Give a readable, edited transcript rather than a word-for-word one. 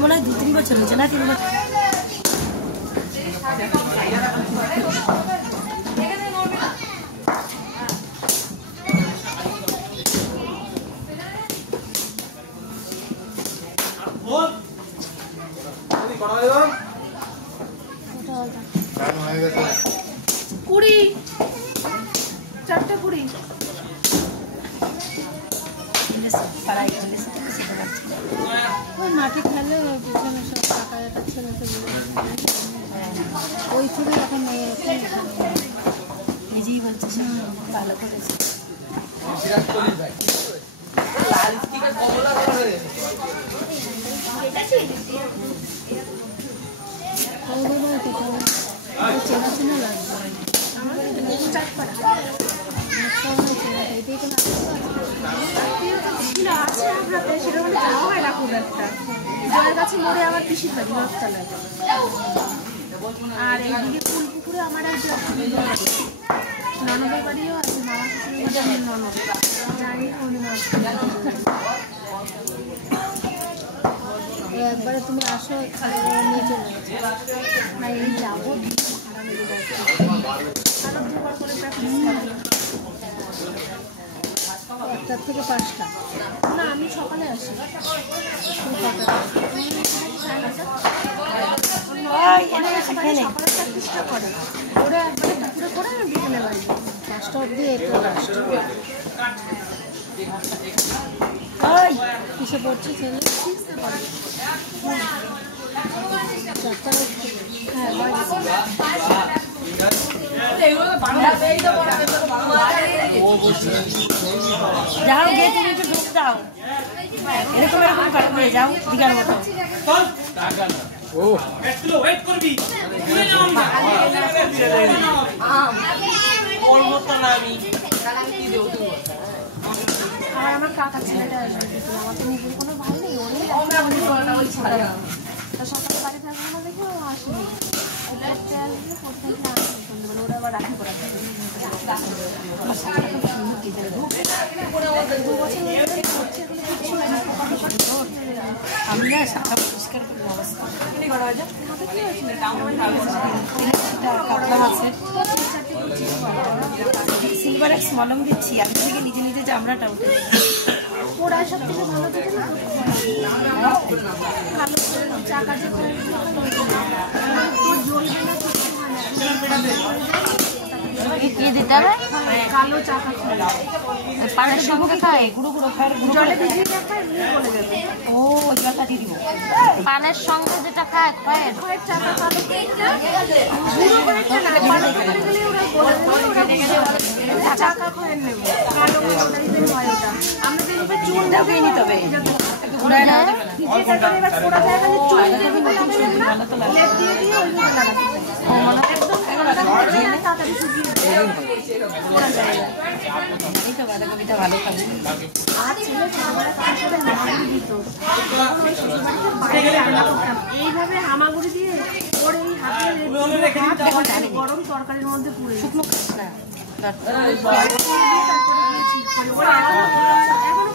মনে হয় 2-3 বছর হয়েছে না 3 বছর কুড়ি 4টা 20 মাটি খেলে পিছনে সব টাকা একটা ছেলেকে ওই থেকে এখন নিজেই বলছিস ভালো করেছে চেনা চেনা লাগবে জয়ের কাছে মোড়ে আমার পিসির বাড়ি রথতলায় আর এইদিকে ফুলপুকুরে আমার এক ননদের বাড়িও আছে মামা শ্বশুরের ননদ জানি একবারে তুমি আসো নিয়ে চলে না এই যাবো একটার থেকে 5টা না আমি সকালে আসি করে ওরা একবারে দুপুরে করে আমি বিকেলে বাড়ি 5টা অবধি এটা লাস্ট কিসে পড়ছে ছেলে 6-এ পড়ে 4টা হ্যাঁ যাও গিয়ে তুমি একটু ঢুক দাও এরকম এরকম কাটা দিয়ে যাও দিঘার মতো আর আমার কাকা ছেলেটা আসবে আমার তো নিজের কোনো ভাই নেই ওই সকালে বাড়ি থাকবো না দেখে ও আসবে ছেলেটা আসবে কোথায় আসবে ওরা আবার রাখি করা আমি না শাখা পরিষ্কার করে অবস্থা সিলভার এক্স মলম দিচ্ছি আমি থেকে নিজে নিজে চামড়াটা উঠে ওরা সব থেকে ভালো থাকে না ভালো চাকা যে কালো চাকা পানের সঙ্গে খায় গুঁড়ো গুঁড়ো খায় জলে ভিজিয়ে খায় বলে দেবে ও জল কাটিয়ে দিব পানের সঙ্গে যেটা খায় খয়ের চাকা কালো গুঁড়ো করে না পানের সঙ্গে গেলে ওরা বলে দেবে ওরা চাকা খয়ের নেবে কালো ওটাই হয় ওটা আমরা দেখবে চুলটা দিয়ে নিতে হবে ঘুরায় না ভিজিয়ে থাকলে এবার পোড়া জায়গা যে চুল দিয়ে দিলে না লেপ দিয়ে দিয়ে ওইগুলো লাগাতে একদম তাড়াতাড়ি শুকিয়ে পোড়া জায়গা এই তো বাঁধাকপিটা ভালো খাবে আর ছেলে ছোটবেলা কাছে হামাগুড়ি দিত এইভাবে হামাগুড়ি দিয়ে ওর এই হাতে গরম তরকারির মধ্যে পুড়ে শুকনো খাস না এখনো